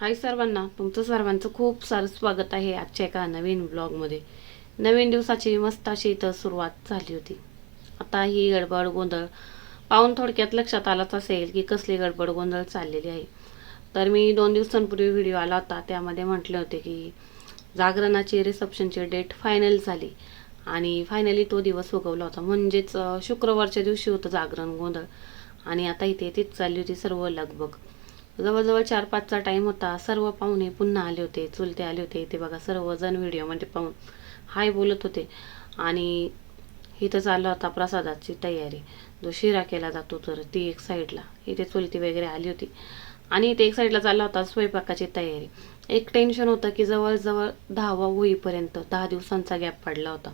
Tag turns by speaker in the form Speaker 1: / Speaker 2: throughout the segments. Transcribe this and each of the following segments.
Speaker 1: हाय सर्वांना तुमचं सर्वांचं खूप सारं स्वागत आहे आजच्या एका नवीन ब्लॉगमध्ये नवीन दिवसाची मस्त अशी इथं सुरुवात झाली होती. आता ही गडबड गोंधळ पाहून थोडक्यात लक्षात आलंच असेल की कसली गडबड गोंधळ चाललेली आहे. तर मी दोन दिवसांपूर्वी व्हिडिओ आला होता त्यामध्ये म्हटले होते की जागरणाची रिसेप्शनची डेट फायनल झाली आणि फायनली तो दिवस उगवला होता. म्हणजेच शुक्रवारच्या दिवशी होतं जागरण गोंधळ आणि आता इथे तीच चालली होती सर्व लगबग. जवळजवळ चार पाचचा टाईम होता. सर्व पाहुणे पुन्हा आले होते. चुलते आले होते. ते बघा सर्वजण व्हिडिओमध्ये पाहून हाय बोलत होते. आणि इथं चालला होता प्रसादाची तयारी. जो शिरा केला जातो तर ती एक साईडला इथे चुलती वगैरे आली होती. आणि इथे एक साईडला चालला होता स्वयंपाकाची तयारी. एक टेन्शन होतं की जवळजवळ दहावा होईपर्यंत दहा दिवसांचा गॅप पडला होता.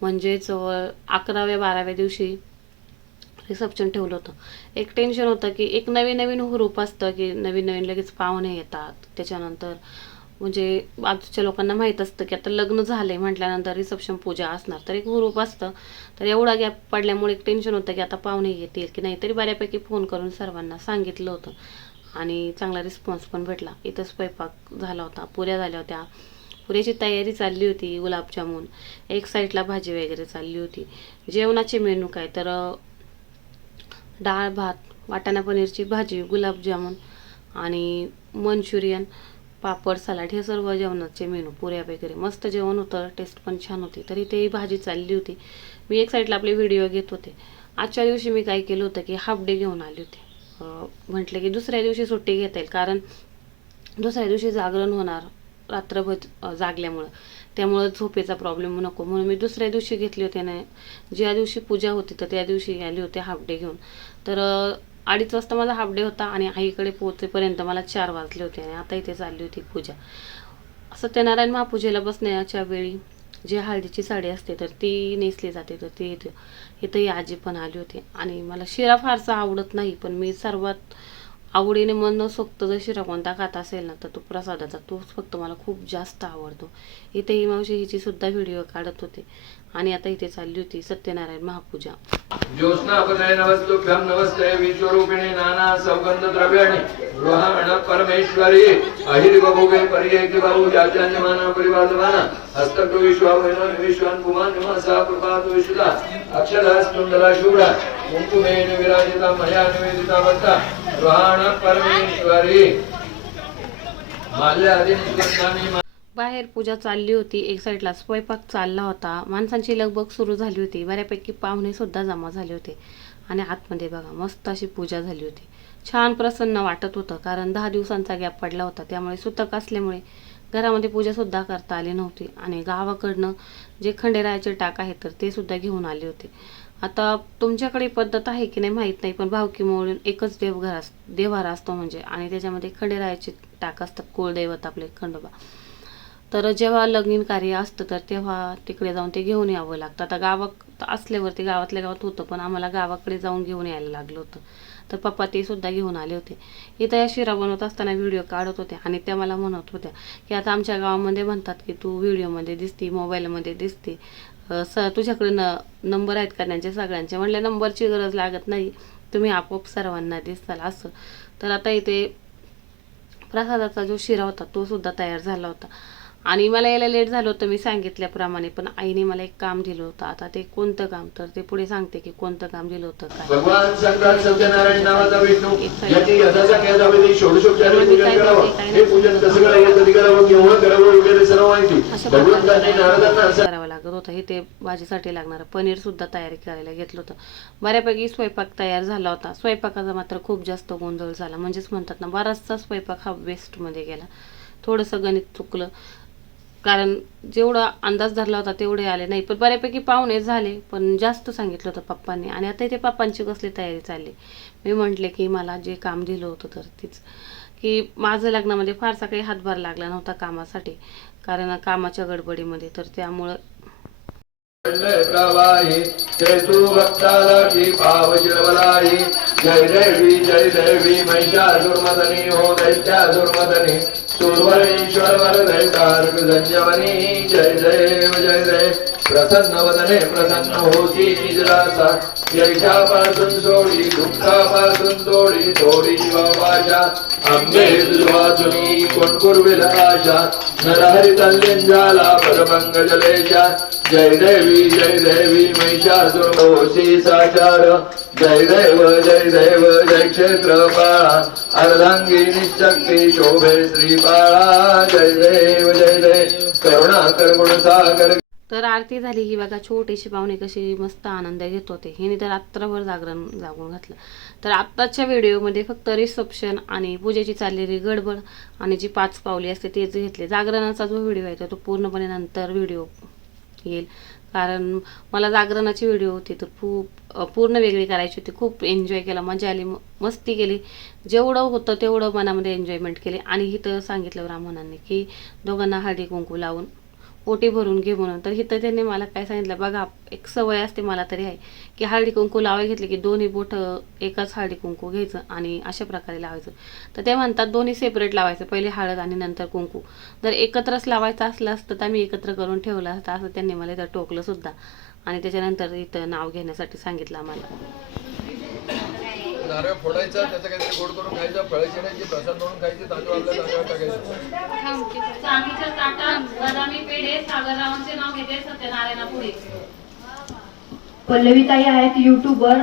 Speaker 1: म्हणजे जवळ अकराव्या बाराव्या दिवशी रिसेप्शन ठेवलं होतं. एक टेन्शन होतं की एक नवीन नवीन हुरूप असतं की नवीन नवीन लगेच पाहुणे येतात. त्याच्यानंतर म्हणजे बाजूच्या लोकांना माहीत असतं की आता लग्न झाले म्हटल्यानंतर रिसेप्शन पूजा असणार तर एक हुरूप असतं. तर एवढा गॅप पडल्यामुळे एक टेन्शन होतं की आता पाहुणे येतील की नाही तरी बऱ्यापैकी फोन करून सर्वांना सांगितलं होतं. आणि चांगला रिस्पॉन्स पण भेटला. इथं स्वयंपाक झाला होता पुऱ्या झाल्या होत्या. पुऱ्याची तयारी चालली होती गुलाबजामून. एक साईडला भाजी वगैरे चालली होती. जेवणाचे मेनू काय? तर डाळ भात वाटाणा पनीरची भाजी गुलाबजामुन आणि मंचुरियन पापड सलाड हे सर्व जेवणाचे मेनू. पुऱ्या वगैरे. मस्त जेवण होतं. टेस्ट पण छान होती. तरी ते भाजी चालली होती. मी एक साईडला आपले व्हिडिओ घेत होते. आजच्या दिवशी मी काय केलं होतं की हाफ डे घेऊन आली होती. म्हटलं की दुसऱ्या दिवशी सुट्टी घेता येईल. कारण दुसऱ्या दिवशी जागरण होणार. रात्रभर जागल्यामुळं. त्यामुळं झोपेचा प्रॉब्लेम नको. म्हणून मी दुसऱ्या दिवशी घेतली होती ना ज्या दिवशी पूजा होती तर त्या दिवशी आली होते हाफ डे घेऊन. तर अडीच वाजता माझा हाफ डे होता आणि आईकडे पोहोचेपर्यंत मला चार वाजले होते आणि आता इथे चालली होती पूजा. सत्यनारायण महापूजेला बसण्याच्या वेळी जी हळदीची साडी असते तर ती नेसली जाते तर ती इथं इथंही आजी पण आली होती. आणि मला शिरा फारसा आवडत नाही पण मी सर्वात आवडीने मनसोक्त जर शिरा कोणता खात असेल ना तर तो प्रसादाचा तोच फक्त मला खूप जास्त आवडतो. इथे ही मावशी हिची सुद्धा व्हिडिओ काढत होते. आणि आता इथे चालली होती सत्यनारायण महापूजा.
Speaker 2: ज्योत्स्नापतये नमस्तुभ्यं नमस्ते विश्वरूपिणे नाना सौगंध द्रव्याणि गृहाण परमेश्वरी। अहिर्वभुवे पर्येति बहु जात्यान्यमाना परिवादमाना विश्वान् पुमान् कृपातु विशुदा शूडा कुङ्कुमेन विराजिता मया निवेदिता वत्ता गृहाण परमेश्वरी। माल्यादीनि सुगन्धानि
Speaker 1: बाहेर पूजा चालली होती एक साईडला स्वयंपाक चालला होता. माणसांची लगबग सुरू झाली होती. बऱ्यापैकी पाहुणेसुद्धा जमा झाले होते. आणि आतमध्ये बघा मस्त अशी पूजा झाली होती. छान प्रसन्न वाटत होतं कारण दहा दिवसांचा गॅप पडला होता. त्यामुळे सुतक असल्यामुळे घरामध्ये पूजासुद्धा करता आली नव्हती. आणि गावाकडनं जे खंडेरायाचे टाक आहेत तर ते सुद्धा घेऊन आले होते. आता तुमच्याकडे पद्धत आहे की नाही माहीत नाही पण भावकी मोळून एकच देवघर अस देवारा असतो म्हणजे. आणि त्याच्यामध्ये खंडेरायाचे टाक असतात कुळदैवत आपले खंडोबा. तर जेव्हा लग्न कार्य असतं तर तेव्हा तिकडे जाऊन ते घेऊन यावं लागतं. आता गावात असल्यावरती गावातल्या गावात होतं पण आम्हाला गावाकडे जाऊन घेऊन यायला लागलं होतं. तर पप्पा ते सुद्धा घेऊन आले होते. इथं या शिरा बनवत असताना व्हिडिओ काढत होत्या आणि त्या मला म्हणत होत्या की आता आमच्या गावामध्ये म्हणतात की तू व्हिडिओमध्ये दिसते मोबाईलमध्ये दिसते. स तुझ्याकडे न नंबर आहेत का त्यांचे सगळ्यांचे? म्हणले नंबरची गरज लागत नाही. तुम्ही आपोआप सर्वांना दिसताल असं. तर आता इथे प्रसादाचा जो शिरा होता तो सुद्धा तयार झाला होता. आणि मला यायला लेट झालं होतं मी सांगितल्याप्रमाणे. पण आईने मला एक काम दिलं होतं. आता ते कोणतं काम? तर ते पुढे सांगते की कोणतं काम दिलं होतं काय.
Speaker 2: करावं.
Speaker 1: लागत होतं. हे ते भाजीसाठी लागणारं. पनीर सुद्धा तयारी करायला घेतलं होतं. बऱ्यापैकी स्वयंपाक तयार झाला होता. स्वयंपाकाचा मात्र खूप जास्त गोंधळ झाला. म्हणजेच म्हणतात ना बराचसा स्वयंपाक हा वेस्टमध्ये गेला. थोडंसं गणित चुकलं. कारण जेवढा अंदाज धरला होता तेवढे आले नाही. पण बऱ्यापैकी पाहुणे झाले पण जास्त सांगितलं होतं पप्पांनी. आणि आता इथे पप्पांची कसली तयारी चालली? मी म्हटले की मला जे काम दिलं होतं तर तीच. की माझं लग्नामध्ये फारसा काही हातभार लागला नव्हता कामासाठी. कारण कामाच्या गडबडीमध्ये तर त्यामुळं
Speaker 2: जय प्रवाही जय तू जय जय हो सुरवरेश्वर वरदैतारक संजमनी जय देव जय देव प्रसन्न वदने प्रसन्न होती निजरासा यैषापासून सोडी दुःखापासून तोडी तोडी जीवाच्या आंबे दुर्वासुनी कोण पूर्वेल आशा नरहरी तल्लिंजाला परमंग जलेशा जय देवी जय देवी महिषासुरमोशी साचार जय देव जय देव जय क्षेत्रपाळा. अर्धांगी निशक्ती शोभे श्रीपाळा. जय देव जय देव. करुणाकर गुणसागर
Speaker 1: तर आरती झाली की बघा छोटीशी पाहुणे कशी मस्त आनंद घेत होते. हिने तर रात्रभर जागरण जागून घातलं. तर आत्ताच्या व्हिडिओमध्ये फक्त रिसेप्शन आणि पूजेची चाललेली गडबड आणि जी पाच पावली असते तेच घेतले. जागरणाचा जो व्हिडिओ आहे तो पूर्णपणे नंतर व्हिडिओ येईल कारण मला जागरणाची व्हिडिओ होती तर खूप पूर्ण वेगळी करायची होती. खूप एन्जॉय केला मजा आली मस्ती केली. जेवढं होतं तेवढं मनामध्ये एन्जॉयमेंट केली. आणि इथं सांगितलं ब्राह्मणांनी की दोघांना हळदी कुंकू लावून ओटी भरून घे म्हणून. तर इथं त्यांनी मला काय सांगितलं बघा एक सवय असते मला तरी आहे की हळदी कुंकू लावायला घेतली की दोन्ही बोटं एकाच हळदी कुंकू घ्यायचं आणि अशा प्रकारे लावायचं. तर ते म्हणतात दोन्ही सेपरेट लावायचं पहिले हळद आणि नंतर कुंकू. जर एकत्रच लावायचं असलं असतं तर आम्ही एकत्र करून ठेवलं असतं असं त्यांनी मला इथं टोकलं सुद्धा. आणि त्याच्यानंतर इथं नाव घेण्यासाठी सांगितलं आम्हाला.
Speaker 2: नारळ फोडायचा त्याचं काहीतरी गोड करून खायचं फळं चिरायची प्रसाद म्हणून खायचे तांदूळ आपल्या तांदळात टाकायचं.
Speaker 1: चांदीच्या ताटात बदामी पेढे सागररावांचे नाव घेते सत्यनारायणा पुढे.
Speaker 3: पल्लवीताई आहेत युट्यूबर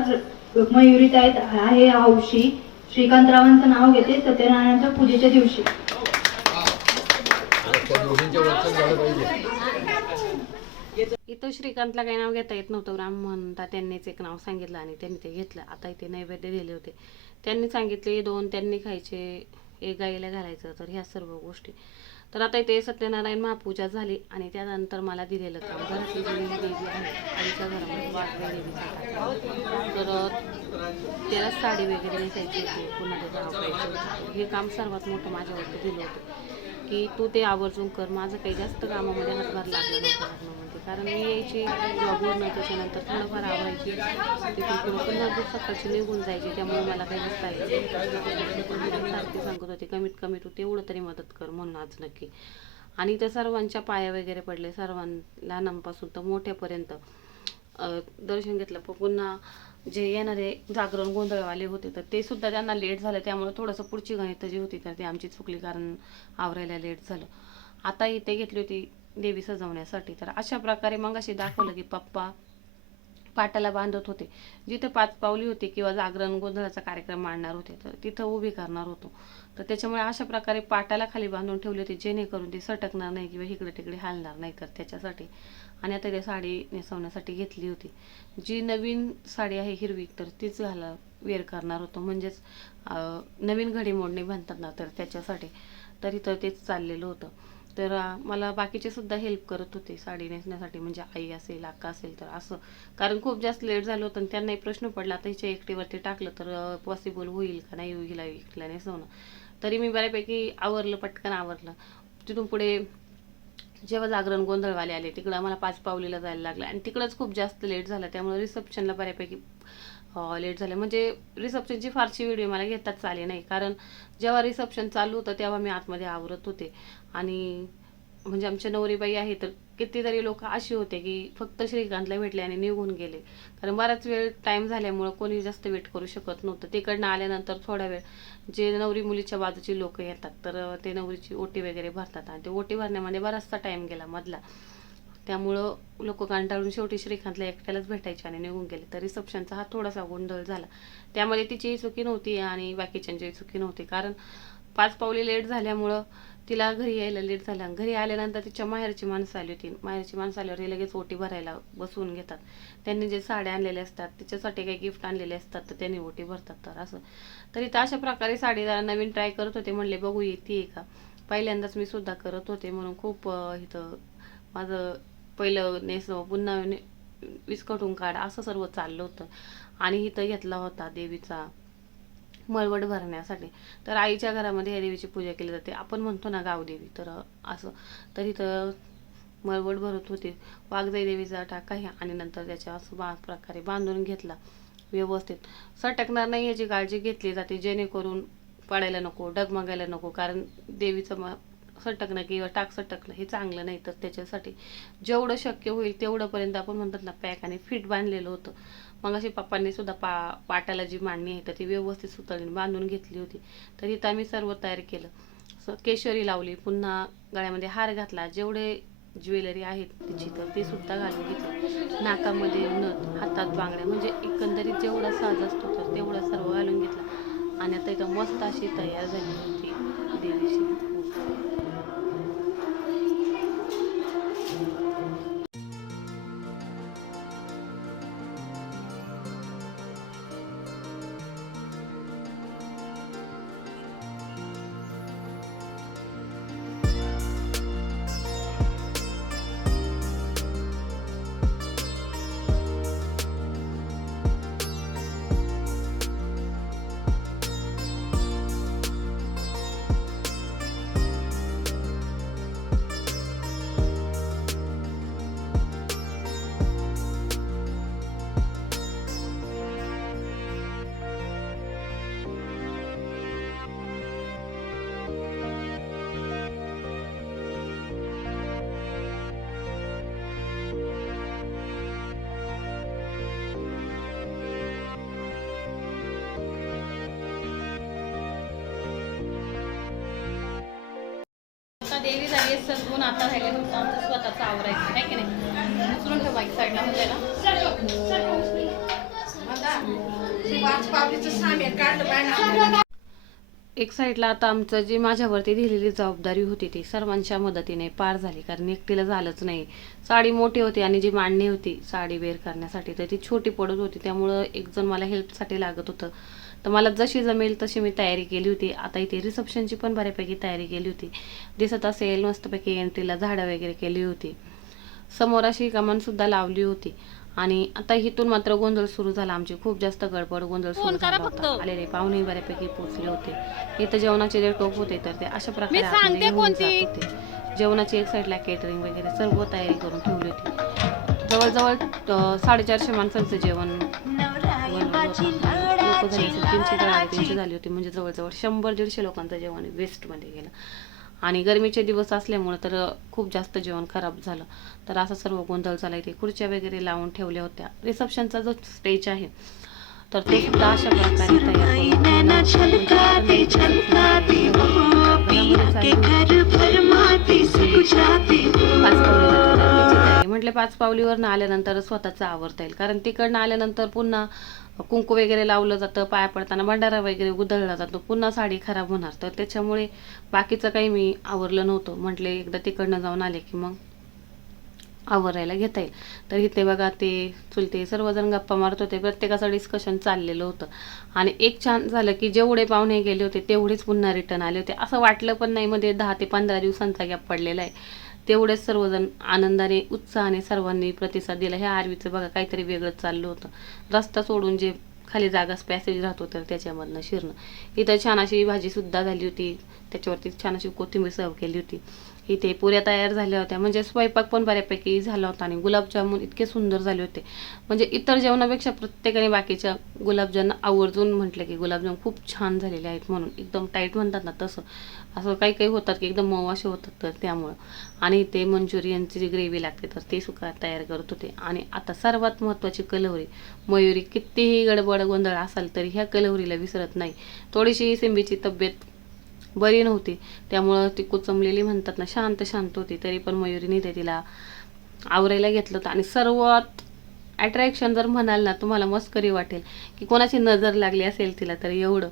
Speaker 3: मयुरीताई आहे हौशी श्रीकांतरावांचं नाव घेते सत्यनारायणच्या पूजेच्या दिवशी.
Speaker 2: त्या झालं पाहिजे.
Speaker 1: इथं श्रीकांतला काही नाव घेता येत नव्हतं. राम म्हणता त्यांनीच एक नाव सांगितलं आणि त्यांनी ते घेतलं. आता इथे नैवेद्य दिले होते. त्यांनी सांगितले दोन त्यांनी खायचे एक गाईला घालायचं तर ह्या सर्व गोष्टी. तर आता इथे सत्यनारायण महापूजा झाली आणि त्यानंतर मला दिलेलं काम. घरातली जी देवी आहे आईच्या घरामध्ये वाटव्या देवीचं तर त्याला साडी वगैरे नेसायची होती. पुन्हा त्याचं हे काम सर्वात मोठं माझ्यावरती दिलं होतं. की तू ते आवर्जून कर. माझं काही जास्त कामामध्ये हातभार लागला नव्हता लग्नामध्ये. कारण मी यायची जॉबवरनं त्याच्यानंतर थोडंफार आवडायची तिथून पुढं पुन्हा दूध सकाळची निघून जायची त्यामुळे मला काही नसता यायचं सारखी सांगत होते कमीत कमी तू तेवढं तरी मदत कर म्हणून आज नक्की. आणि त्या सर्वांच्या पाया वगैरे पडले. सर्वां लहानांपासून तर मोठ्यापर्यंत. दर्शन घेतलं. पण पुन्हा जे येणारे जागरण गोंधळवाले होते तर ते सुद्धा त्यांना लेट झालं. त्यामुळे थोडंसं पुढची गणितं जी होती तर ती आमची चुकली कारण आवरायला लेट झालं. आता इथे घेतली होती देवी सजवण्यासाठी. तर अशा प्रकारे मग अशी दाखवलं की पप्पा पाटाला बांधत होते. जिथे पाच पावली होती किंवा जागरण गोंधळाचा कार्यक्रम मांडणार होते तर तिथं उभी करणार होतो. तर त्याच्यामुळे अशा प्रकारे पाटाला खाली बांधून ठेवली होती जेणेकरून ती सटकणार नाही किंवा इकडे तिकडे हालणार नाही तर त्याच्यासाठी. आणि आता त्या साडी नेसवण्यासाठी घेतली होती. जी नवीन साडी आहे हिरवी तर तीच घाला वेअर करणार होतो. म्हणजेच नवीन घडीमोडणी म्हणतात ना तर त्याच्यासाठी. तर इथं तेच चाललेलं होतं. तर मला बाकीचे सुद्धा हेल्प करत होते साडी नेसण्यासाठी. म्हणजे आई असेल अक्का असेल तर असं. कारण खूप जास्त लेट झालं होतं आणि त्यांनाही प्रश्न पडला आता हिच्या एकटीवरती टाकलं तर पॉसिबल होईल का नाही होईल हिला एकटीला नेसवणं. तरी मी बऱ्यापैकी आवरलं पटकन आवरलं. तिथून पुढे जेव्हा जागरण गोंधळवाले आले तिकडं आम्हाला पाच पावलीला जायला लागलं. आणि तिकडंच खूप जास्त लेट झालं त्यामुळे रिसेप्शनला बऱ्यापैकी लेट झालं. म्हणजे रिसेप्शनची फारशी व्हिडिओ मला घेताच आली नाही. कारण जेव्हा रिसेप्शन चालू होतं तेव्हा मी आतमध्ये आवरत होते. आणि म्हणजे आमच्या नवरीबाई आहे तर कितीतरी लोक अशी होते की फक्त श्रीकांतला भेटले आणि निघून गेले. कारण बराच वेळ टाइम झाल्यामुळं कोणी जास्त वेट करू शकत नव्हतं. तिकडनं आल्यानंतर थोडा वेळ जे नवरी मुलीच्या बाजूची लोक येतात तर ते नवरीची ओटी वगैरे भरतात आणि ते ओटी भरण्यामध्ये बराचसा टाइम गेला मधला. त्यामुळं लोक कंटाळून शेवटी श्रीकांतला एकट्यालाच भेटायचे आणि निघून गेले. तर रिसेप्शनचा हा थोडासा गोंधळ झाला. त्यामध्ये तिचीही चुकी नव्हती आणि बाकीच्यांचीही चुकी नव्हती. कारण पाच पावली लेट झाल्यामुळं तिला घरी यायला लेट झाला. घरी आल्यानंतर तिच्या माहेरची माणसं आली होती. माहेरची माणसं आल्यावर ती लगेच ओटी भरायला बसवून घेतात. त्यांनी जे साड्या आणलेल्या असतात तिच्यासाठी काही गिफ्ट आणलेले असतात तर त्यांनी ओटी भरतात. तर असं. तरी तर अशा प्रकारे साडी जरा नवीन ट्राय करत होते. म्हणले बघू येते का? पहिल्यांदाच मी सुद्धा करत होते. म्हणून खूप इथं माझं पहिलं नेस पुन्हा ने- विस्कटून काढ असं सर्व चाललं होतं. आणि इथं घेतला होता देवीचा मळवट भरण्यासाठी. तर आईच्या घरामध्ये या देवीची पूजा केली जाते. आपण म्हणतो ना गावदेवी तर असं. तर इथं मळवट भरत होते. वाघजाई देवीचा टाका ह्या आणि नंतर त्याच्या असं बा प्रकारे बांधून घेतला. व्यवस्थित. सटकणार नाही याची काळजी घेतली जाते. जेणेकरून पडायला नको डगमगायला नको. कारण देवीचं म सटकणं किंवा टाक सटकणं हे चांगलं नाही तर त्याच्यासाठी जेवढं शक्य होईल तेवढंपर्यंत आपण म्हणतात ना पॅक आणि फिट बांधलेलं होतं. मग अशी पप्पांनी सुद्धा पा पाटाला जी मांडणी आहे तर ती व्यवस्थित सुतळीने बांधून घेतली होती. तर इथं आम्ही सर्व तयार केलं. स- केशरी लावली पुन्हा गळ्यामध्ये हार घातला. जेवढे ज्वेलरी आहेत तिची तर ते सुद्धा घालून घेतलं. नाकामध्ये नथ हातात बांगड्या म्हणजे एकंदरीत जेवढा साज असतो तर तेवढा सर्व घालून घेतला. आणि आता इथं मस्त अशी तयार झाली होती देवीची. देवी झाली आहे आता राहिले फक्त आमचं स्वतःचं आवरायचं आहे की नाही? उचलून ठेव बाईक साईडला होते
Speaker 4: म्हणजे ना.
Speaker 1: एक साईडला आता आमचं जी माझ्यावरती दिलेली जबाबदारी होती ती सर्वांच्या मदतीने पार झाली कारण एकटीला झालंच नाही. साडी मोठी होती आणि जी मांडणी होती साडी वेअर करण्यासाठी तर ती छोटी पडत होती त्यामुळं एक जण मला हेल्पसाठी लागत होतं. तर मला जशी जमेल तशी मी तयारी केली होती. आता इथे रिसेप्शनची पण बऱ्यापैकी तयारी केली होती. दिसत असेल मस्तपैकी एंट्रीला झाडं वगैरे केली होती. समोर अशी कमानसुद्धा लावली होती. आणि आता इथून मात्र गोंधळ सुरू झाला. आमची खूप जास्त गडबड गोंधळ सुरू झाला होता. आलेले पाहुणे बऱ्यापैकी पोचले होते. इथं जेवणाचे जे टोप होते तर ते अशा प्रकारे होते. जेवणाची एक साईडला केटरिंग वगैरे सर्व तयारी करून ठेवली होती. जवळजवळ साडेचारशे माणसांचं जेवण लोक झाली असेल तीनशे साडेतीनशे झाली होती. म्हणजे जवळजवळ शंभर दीडशे लोकांचं जेवण वेस्टमध्ये गेलं. आणि गरमीचे दिवस असल्यामुळे तर खूप जास्त जेवण खराब झालं. तर असा सर्व गोंधळ झाला. इथे खुर्च्या वगैरे लावून ठेवल्या होत्या. रिसेप्शनचा जो स्टेज आहे तर तो सुद्धा अशा प्रकारे तयार म्हटले पाच पावलीवर आल्यानंतर स्वतःचं आवरता येईल. कारण तिकडनं आल्यानंतर पुन्हा कुंकू वगैरे लावलं जातं पाया पडताना भंडारा वगैरे उधळला जातो. पुन्हा साडी खराब होणार. तर त्याच्यामुळे बाकीचं काही मी आवरलं नव्हतं. म्हटले एकदा तिकडनं जाऊन आले की मग आवरायला घेता येईल. तर इथे बघा ते चुलते सर्वजण गप्पा मारत होते. प्रत्येकाचं डिस्कशन चाललेलं होतं. आणि एक छान झालं की जेवढे पाहुणे गेले होते तेवढेच पुन्हा रिटर्न आले होते. असं वाटलं पण नाही मध्ये दहा ते पंधरा दिवसांचा गॅप पडलेला आहे. तेवढेच सर्वजण आनंदाने उत्साहाने सर्वांनी प्रतिसाद दिला. ह्या आरवीचं बघा काहीतरी वेगळंच चाललं होतं. रस्ता सोडून जे खाली जागाच पॅसेज राहतो तर त्याच्यामधनं शिरणं. इथं छान अशी भाजीसुद्धा झाली होती. त्याच्यावरती छान अशी कोथिंबीर सर्व केली होती. इथे पुऱ्या तयार झाल्या होत्या. म्हणजे स्वयंपाक पण बऱ्यापैकी झाला होता आणि गुलाबजामुन इतके सुंदर झाले होते. म्हणजे इतर जेवणापेक्षा प्रत्येकाने बाकीच्या गुलाबजाम आवर्जून म्हटलं की गुलाबजाम खूप छान झालेले आहेत म्हणून एकदम टाईट म्हणतात ना तसं. असं काही काही होतात की एकदम मऊ असे होतात तर त्यामुळं. आणि ते मंचुरियनची जी ग्रेव्ही लागते तर ते सुद्धा तयार करत होते. आणि आता सर्वात महत्त्वाची कलवरी मयुरी कितीही गडबड गोंधळ असाल तरी ह्या कलवरीला विसरत नाही. थोडीशी सिंबीची तब्येत बरी नव्हती. त्यामुळं ती कुचमलेली म्हणतात ना शांत शांत होती तरी पण मयुरीने ते तिला. आवरायला घेतलं होतं आणि सर्वात अट्रॅक्शन जर म्हणाल ना तुम्हाला मस्करी वाटेल. की कोणाची नजर लागली असेल तिला तर एवढं.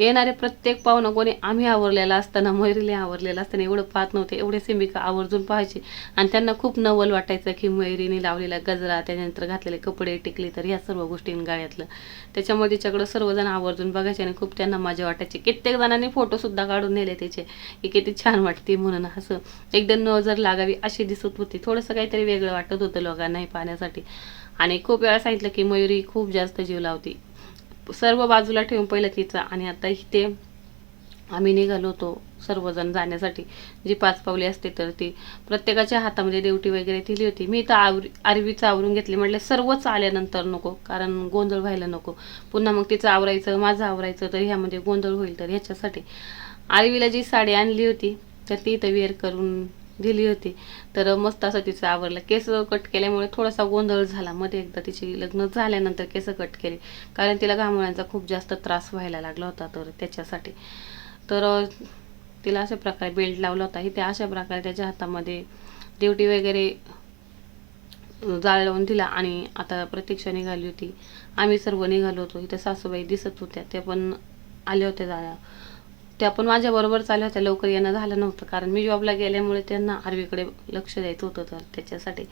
Speaker 1: येणारे प्रत्येक पाहुणं कोणी आम्ही आवरलेला असताना मयुरीला आवरलेलं असताना एवढं पाहत नव्हते एवढे सिंबिका आवर्जून पाहायचे. आणि त्यांना खूप नवल वाटायचं की मयुरीने लावलेला गजरा त्याच्यानंतर घातलेले कपडे टिकली तर ह्या सर्व गोष्टी गाळ्यातलं. त्याच्यामुळे तिच्याकडं सर्वजण आवर्जून बघायचे आणि खूप त्यांना मजा वाटायची. कित्येक जणांनी फोटोसुद्धा काढून नेले त्याचे की किती छान वाटते म्हणून असं. एकदम नजर लागावी अशी दिसत होती. थोडंसं काहीतरी वेगळं वाटत होतं लोकांनाही पाहण्यासाठी. आणि खूप वेळा सांगितलं की मयुरी खूप जास्त जीव लावते. सर्व बाजूला ठेवून पहिलं तिचा आणि आता इथे आम्ही निघालो होतो सर्वजण जाण्यासाठी. जी पाच पावली असते तर ती प्रत्येकाच्या हातामध्ये देवटी वगैरे दिली होती. मी तर आवरी आरवीचं आवरून घेतली. म्हटलं सर्वच आल्यानंतर नको कारण गोंधळ व्हायला नको. पुन्हा मग तिचं आवरायचं माझं आवरायचं तर ह्यामध्ये गोंधळ होईल तर ह्याच्यासाठी. आरवीला जी साडी आणली होती तर ती इथं वेअर करून दिली होती. तर मस्त असं तिचं आवरलं. केस कट केल्यामुळे थोडासा गोंधळ झाला. मध्ये एकदा तिची लग्न झाल्यानंतर केस कट केले. कारण तिला घामोळ्यांचा खूप जास्त त्रास व्हायला लागला होता. तर त्याच्यासाठी. तर तिला अशा प्रकारे बेल्ट लावला होता. इथे अशा प्रकारे त्याच्या हातामध्ये ड्युटी वगैरे जाळ लावून दिला आणि आता प्रतीक्षा निघाली होती. आम्ही सर्व निघालो होतो. इथं सासूबाई दिसत होत्या. त्या पण आल्या होत्या जाळ्या त्या पण माझ्याबरोबर चालल्या होत्या. लवकर येणं झालं नव्हतं. कारण मी जॉबला गेल्यामुळे त्यांना आर्वीकडे लक्ष द्यायचं होतं. तर त्याच्यासाठी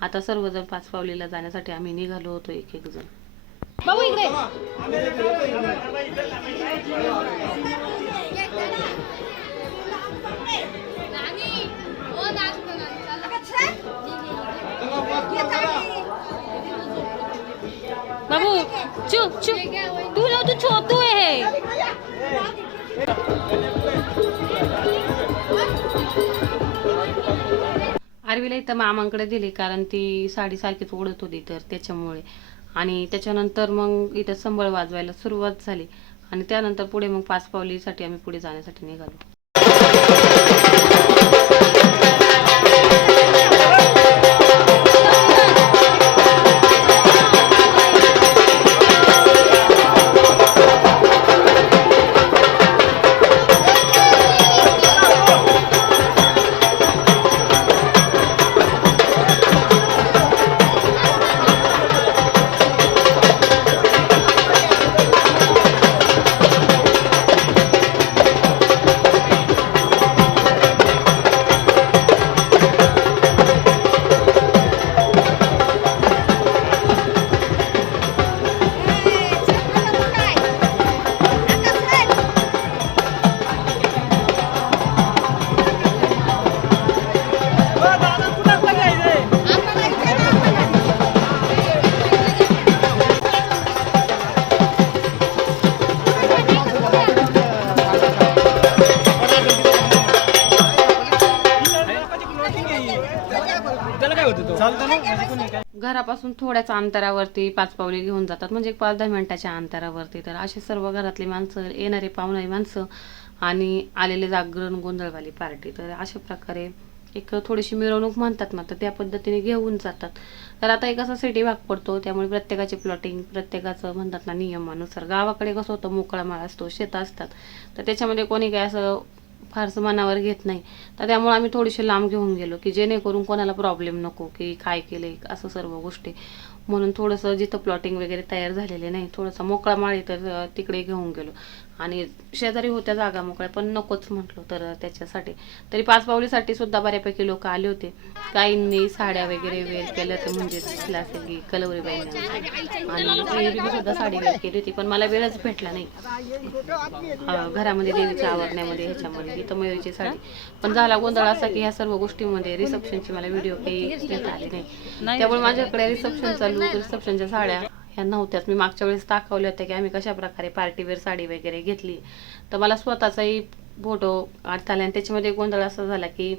Speaker 1: आता सर्वजण पाच पावलीला जाण्यासाठी आम्ही निघालो होतो एक एक जण. बाबू चुप चुप तू तू छोटू आहे आरवीला इथं मामांकडे दिली कारण ती साडी सारखीच ओढत होती तर त्याच्यामुळे. आणि त्याच्यानंतर मग इथं संबळ वाजवायला सुरुवात झाली. आणि त्यानंतर पुढे मग पाच पावलीसाठी आम्ही पुढे जाण्यासाठी निघालो. थोड्याच अंतरावरती पाच पावले घेऊन जातात. म्हणजे एक पाच दहा मिनटाच्या अंतरावरती. तर असे सर्व घरातली माणसं येणारे पाहुणारी माणसं आणि आलेले जागरण गोंधळवाली पार्टी. तर अशा प्रकारे एक थोडीशी मिरवणूक म्हणतात मात्र तर त्या पद्धतीने घेऊन जातात. तर आता एक असा सिटी भाग पडतो त्यामुळे प्रत्येकाची प्लॉटिंग प्रत्येकाचं म्हणतात ना नियमानुसार. गावाकडे कसं होतं मोकळा माळ असतो शेतं असतात. तर त्याच्यामध्ये कोणी काय असं फारसं मनावर घेत नाही. तर त्यामुळे आम्ही थोडीशी लांब घेऊन गेलो की जेणेकरून कोणाला प्रॉब्लेम नको की काय केले असं सर्व गोष्टी. म्हणून थोडंसं जिथं प्लॉटिंग वगैरे तयार झालेले नाही थोडंसं मोकळा माळी तर तिकडे घेऊन गेलो. आणि शेजारी होत्या जागा मोकळ्या पण नकोच म्हटलो तर त्याच्यासाठी. तरी पाच पावलीसाठी सुद्धा बऱ्यापैकी लोक आले होते. काहींनी साड्या वगैरे वेअर केल्या तर म्हणजे दिसलं असेल की कलवरी बाईंनी आणि सुद्धा साडी वेअर केली होती पण मला वेळच भेटला नाही. घरामध्ये देवीचं आवरण्यामध्ये ह्याच्यामध्ये इथं मयुरीची साडी. पण झाला गोंधळ असा की ह्या सर्व गोष्टीमध्ये रिसेप्शनची मला व्हिडिओ काही घेता आले नाही. त्यामुळे माझ्याकडे रिसेप्शनचा लूक रिसेप्शनच्या साड्या. ह्या नव्हत्याच. मी मागच्या वेळेस दाखवल्या होत्या की आम्ही कशा प्रकारे पार्टीवेअर साडी वगैरे घेतली. तर मला स्वतःचाही फोटो काढता आला आणि त्याच्यामध्ये गोंधळ असा झाला की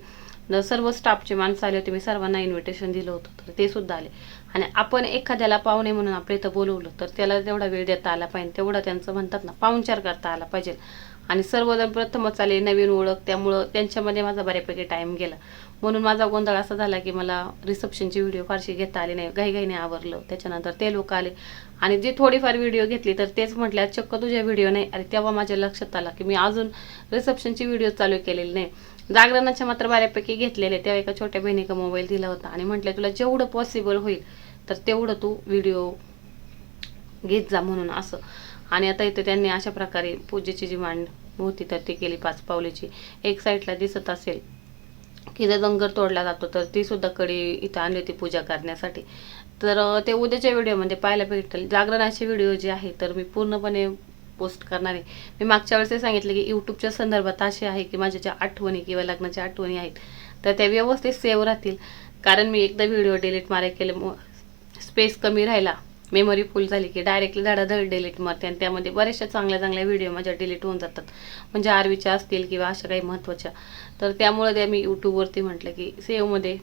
Speaker 1: सर्व स्टाफचे माणसं आले होते मी सर्वांना इन्व्हिटेशन दिलं होतं. तर ते सुद्धा आले. आणि आपण एखाद्याला पाहुणे म्हणून आपल्या इथं बोलवलं तर त्याला तेवढा वेळ देता आला पाहिजे तेवढं त्यांचं म्हणतात ना पाहुणचार करता आला पाहिजे. आणि सर्वजण प्रथमच आले नवीन ओळख त्यामुळं त्यांच्यामध्ये माझा बऱ्यापैकी टाईम गेला. म्हणून माझा गोंधळ असा झाला की मला रिसेप्शनची व्हिडिओ फारशी घेता आली नाही. घाईघाईने आवरलं. त्याच्यानंतर ते लोक आले. आणि जे थोडीफार व्हिडिओ घेतली तर तेच म्हटल्या चक्क तुझ्या व्हिडिओ नाही. अरे तेव्हा माझ्या लक्षात आला की मी अजून रिसेप्शनची व्हिडिओ चालू केलेली नाही. जागरणाच्या मात्र बऱ्यापैकी घेतलेले. तेव्हा एका छोट्या बहिणीका मोबाईल दिला होता आणि म्हटलं तुला जेवढं पॉसिबल होईल तर तेवढं तू व्हिडिओ घेत जा म्हणून असं. आणि आता इथे त्यांनी अशा प्रकारे पूजेची जी मांड होती तर ती केली पाच पावलीची. एक साईडला दिसत असेल की जर डोंगर तोडला जातो तर ती सुद्धा कडी इथं आणली होती पूजा करण्यासाठी. तर ते उद्याच्या व्हिडिओमध्ये पाहायला भेटेल. जागरणाचे व्हिडिओ जे आहे तर मी पूर्णपणे पोस्ट करणार आहे. मी मागच्या वेळेस सांगितलं की यूट्यूबच्या संदर्भात असे आहे की माझ्या ज्या आठवणी किंवा लग्नाच्या आठवणी आहेत तर त्या व्यवस्थित सेव्ह राहतील. कारण मी एकदा व्हिडिओ डिलीट मारे केले स्पेस कमी राहिला. मेमरी फुल झाली की डायरेक्टली धडाधड डिलीट मारते आणि त्यामध्ये बऱ्याचशा चांगल्या चांगल्या व्हिडिओ माझ्या डिलीट होऊन जातात. म्हणजे आरवीच्या असतील किंवा अशा काही महत्त्वाच्या. तर त्यामुळे ते मी यूट्यूबवरती म्हटलं की सेवमध्ये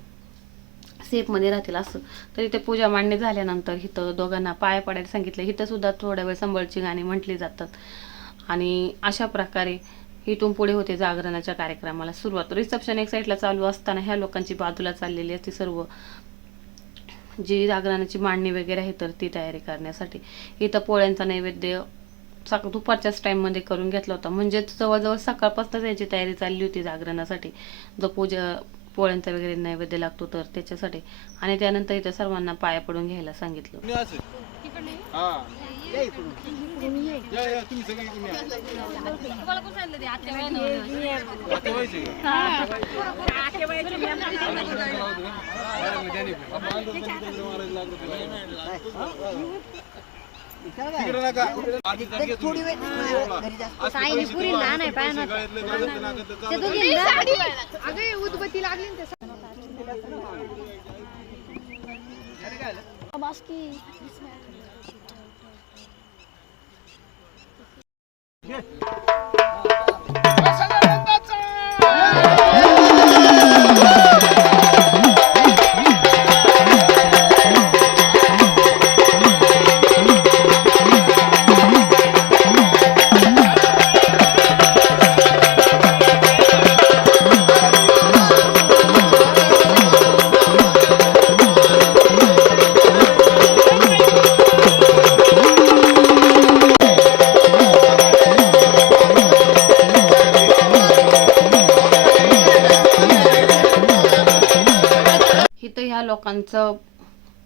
Speaker 1: सेफमध्ये राहतील असं. तर इथे पूजा मांडणी झाल्यानंतर इथं दोघांना पाय पडायला सांगितलं. इथंसुद्धा थोड्या वेळ संबळची गाणी म्हटली जातात. आणि अशा प्रकारे इथून पुढे होते जागरणाच्या कार्यक्रमाला सुरुवात. रिसेप्शन एक साईडला चालू असताना ह्या लोकांची बाजूला चाललेली असते सर्व. जी जागरणाची मांडणी वगैरे आहे तर ती तयारी करण्यासाठी. इथं पोळ्यांचा नैवेद्य सक दुपारच्याच टाईममध्ये करून घेतला होता. म्हणजे जवळजवळ सकाळपासूनच याची तयारी चालली होती जागरणासाठी. जो पूजा पोळ्यांचा वगैरे नैवेद्य लागतो तर त्याच्यासाठी. आणि त्यानंतर इथं सर्वांना पाया पडून घ्यायला सांगितलं.
Speaker 5: साईने पुरी लहान आहे पाय ना. ते दोघी
Speaker 4: अगं उदबत्ती लागली ना.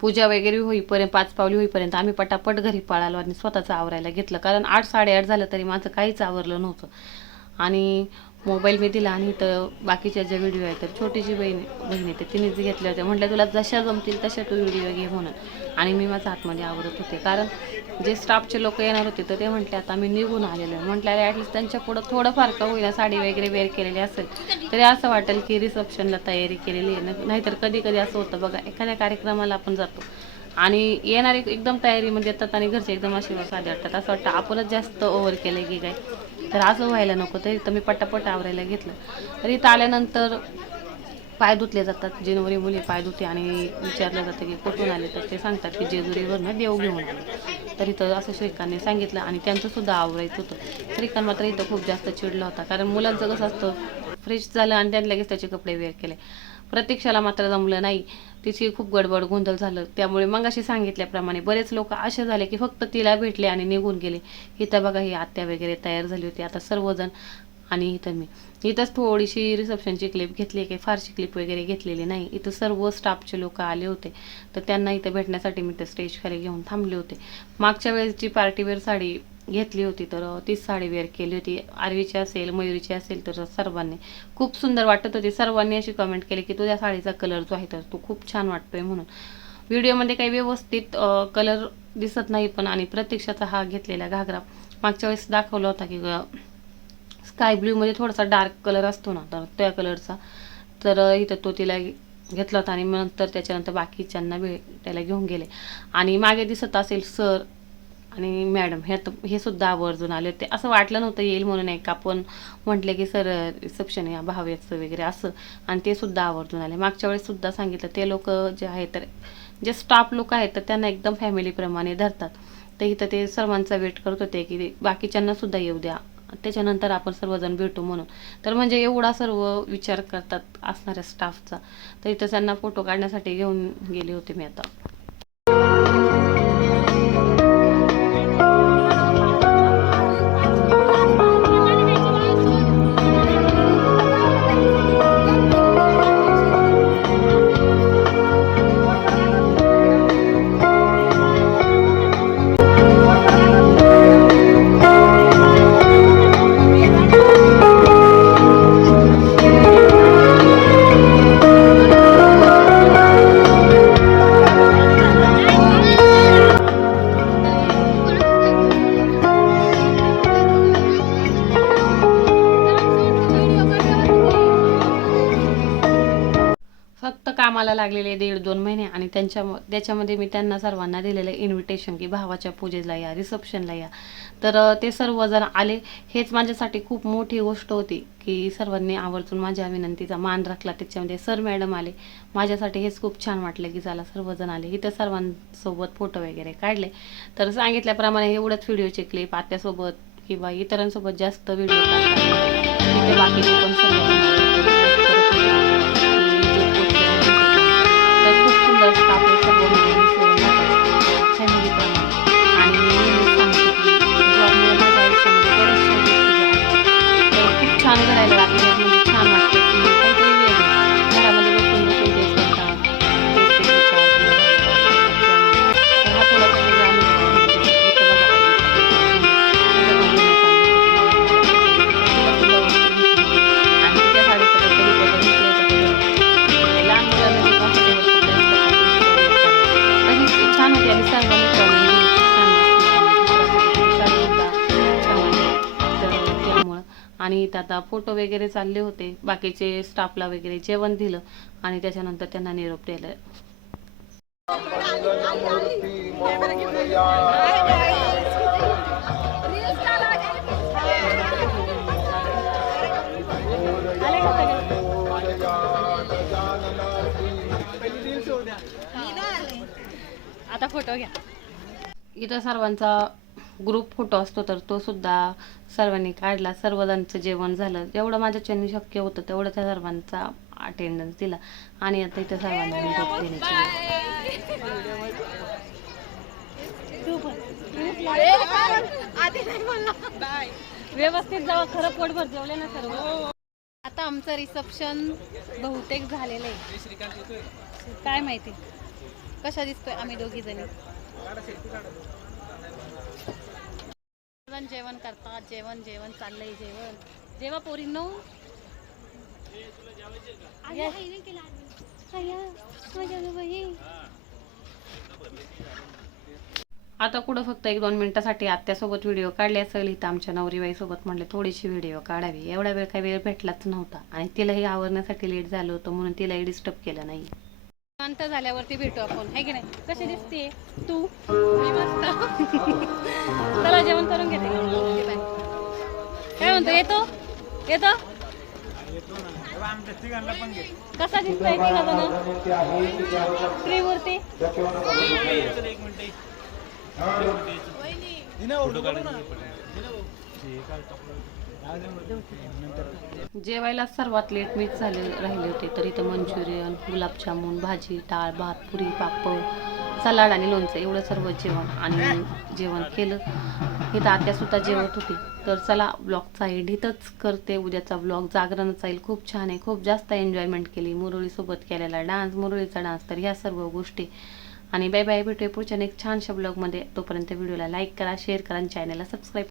Speaker 1: पूजा वगैरे होईपर्यंत पाच पावली होईपर्यंत आम्ही पटापट घरी पळालो आणि स्वतःचं आवरायला घेतलं. कारण आठ साडेआठ झालं तरी माझं काहीच आवरलं नव्हतं. आणि मोबाईल मी दिला आणि इथं बाकीच्या ज्या व्हिडिओ आहेत तर छोटीशी बहीण बहिणी तिने तिनेच घेतल्या होत्या. म्हटलं तुला जशा जमतील तशा तू व्हिडिओ घे म्हणून. आणि मी माझ्या हातमध्ये आवडत होते. कारण जे स्टाफचे लोक येणार होते तर ते म्हटले आता मी निघून आलेलो आहे. म्हटलं ॲटलीस्ट त्यांच्या पुढं थोडंफार का होईना साडी वगैरे वेअर केलेली असेल तरी असं वाटेल की रिसेप्शनला तयारी केलेली आहे. नाहीतर कधी कधी असं होतं बघा एखाद्या कार्यक्रमाला आपण जातो आणि येणारे एकदम तयारीमध्ये म्हणजे येतात आणि घरचे एकदम असे साधे वाटतात. असं वाटतं आपणच जास्त ओव्हर केलं की काय? तर असं व्हायला नको तरी तर मी पटापट आवरायला घेतलं. तर इथं आल्यानंतर पाय धुतले जातात जेणेवरी मुली पाय धुते आणि विचारलं जातं की कुठून आले तर ते सांगतात की जेजुरीवरनं देव घेऊन आले. तर इथं असं श्रीकांतने सांगितलं आणि त्यांचं सुद्धा आवरायचं होतं. श्रीकांत मात्र इथं खूप जास्त चिडला होता कारण मुलांचं कसं असतं फ्रेश झालं आणि त्यांनी लगेच त्याचे कपडे वेअर केले. प्रतीक्षाला मात्र जमलं नाही. तिची खूप गडबड गोंधळ झालं. त्यामुळे मग अशी सांगितल्याप्रमाणे बरेच लोक असे झाले की फक्त तिला भेटले आणि निघून गेले. इथं बघा ही आत्या वगैरे तयार झाली होती. आता सर्वजण आणि इथं मी. इथंच थोडीशी रिसेप्शनची क्लिप घेतली काही फारशी क्लिप वगैरे घेतलेली नाही. इथं सर्व स्टाफचे लोक आले होते. तर त्यांना इथं भेटण्यासाठी मी ते स्टेज खाली घेऊन थांबले होते. मागच्या वेळेसची पार्टीवेअर साडी घेतली होती तर तीच साडी वेअर केली होती. आरवीची असेल मयुरीची असेल तर सर्वांनी. खूप सुंदर वाटत होती. सर्वांनी अशी कमेंट केली की तुझ्या साडीचा कलर जो आहे तर तो खूप छान वाटतोय म्हणून. व्हिडिओमध्ये काही व्यवस्थित कलर दिसत नाही पण आणि प्रत्यक्षाचा हा घेतलेला घागरा. मागच्या वेळेस दाखवला होता की स्काय ब्ल्यूमध्ये थोडासा डार्क कलर असतो ना तर त्या कलरचा तर इथं तो तिला घेतला होता आणि मग नंतर त्याच्यानंतर बाकीच्यांना भेटायला त्याला घेऊन गेले. आणि मागे दिसत असेल सर आणि मॅडम हे हे सुद्धा आवर्जून आले होते. असं वाटलं नव्हतं येईल म्हणून एक आपण म्हटले की सर रिसेप्शन या भाव्याचं वगैरे असं. आणि ते सुद्धा आवर्जून आले. मागच्या वेळेस सुद्धा सांगितलं ते लोक जे आहेत तर जे स्टाफ लोक आहेत तर त्यांना एकदम फॅमिलीप्रमाणे धरतात. तर इथं ते सर्वांचा वेट करत होते की ते बाकीच्यांना सुद्धा येऊ द्या. त्याच्यानंतर आपण सर्वजण भेटू म्हणून. तर म्हणजे एवढा सर्व विचार करतात असणाऱ्या स्टाफचा. तर इथं त्यांना फोटो काढण्यासाठी घेऊन गेले होते मी आता. कामाला लागलेले दीड दोन महिने आणि त्यांच्या त्याच्यामध्ये मी त्यांना सर्वांना दिलेलं इन्व्हिटेशन की भावाच्या पूजेला या रिसेप्शनला या. तर ते सर्वजण आले. हेच माझ्यासाठी खूप मोठी गोष्ट होती की सर्वांनी आवर्जून माझ्या विनंतीचा मान राखला. त्याच्यामध्ये सर मॅडम आले. माझ्यासाठी हेच खूप छान वाटलं की चला सर्वजण आले. इथं सर्वांसोबत फोटो वगैरे काढले. तर सांगितल्याप्रमाणे एवढंच व्हिडिओचे क्लिप आत्यासोबत किंवा इतरांसोबत जास्त व्हिडिओ काढतात. बाकीचे पण सर्व आता फोटो वगैरे चालले होते बाकीचे स्टाफला वगैरे जेवण दिलं आणि त्याच्यानंतर त्यांना निरोप दिला
Speaker 5: आता फोटो घ्या.
Speaker 1: इथं सर्वांचा ग्रुप फोटो असतो तर तो सुद्धा सर्वांनी काढला. सर्वजणांचं जेवण झालं. जेवढं माझ्याच्याने शक्य होतं तेवढं त्या सर्वांचा अटेंडन्स दिला. आणि आता इथं सर्वांना निरोप देण्याची
Speaker 5: व्यवस्थित जावं खरं पोटभर जेवले ना सर्व. आता आमचं रिसेप्शन बहुतेक झालेलं आहे. काय माहिती? कशा दिसतोय आम्ही दोघी जणी जेवण जेवण करतात जेवण जेवण चाललंय जेवण. जेव्हा पोरी नो
Speaker 1: आता कुठं फक्त एक दोन मिनिटासाठी आत्यासोबत व्हिडिओ काढले असेल इथं आमच्या नवरीबाईसोबत म्हटलं थोडीशी व्हिडिओ काढावी. एवढा वेळ काही वेळ भेटलाच नव्हता आणि तिलाही आवरण्यासाठी लेट झालं होतं म्हणून तिलाही डिस्टर्ब केलं नाही.
Speaker 5: शांत झाल्यावरती भेटू आपण. है की नाही? कशी दिसते तू? मी मस्त. चला जेवण करून घेते. काय म्हणतो येतो? येतो? कसा दिसतोय त्रिमूर्ती
Speaker 1: जेवायला सर्वात लेट मीच झाले राहिले होते. तर इथं मंचुरियन गुलाबजामुन भाजी डाळ भात पुरी पापड सलाड आणि लोणचं एवढं सर्व जेवण. आणि जेवण केलं. इथं आत्यासुद्धा जेवत होती. तर चला ब्लॉगचा एंड इथंच करते. उद्याचा ब्लॉग जागरणच येईल खूप छान आहे. खूप जास्त एन्जॉयमेंट केली. मुरळीसोबत केलेला डान्स मुरळीचा डान्स तर ह्या सर्व गोष्टी. आणि बाय बाय भेटूया पुढच्या एक छानशा ब्लॉगमध्ये तोपर्यंत व्हिडिओला लाईक करा शेअर करा आणि चॅनलला सबस्क्राईब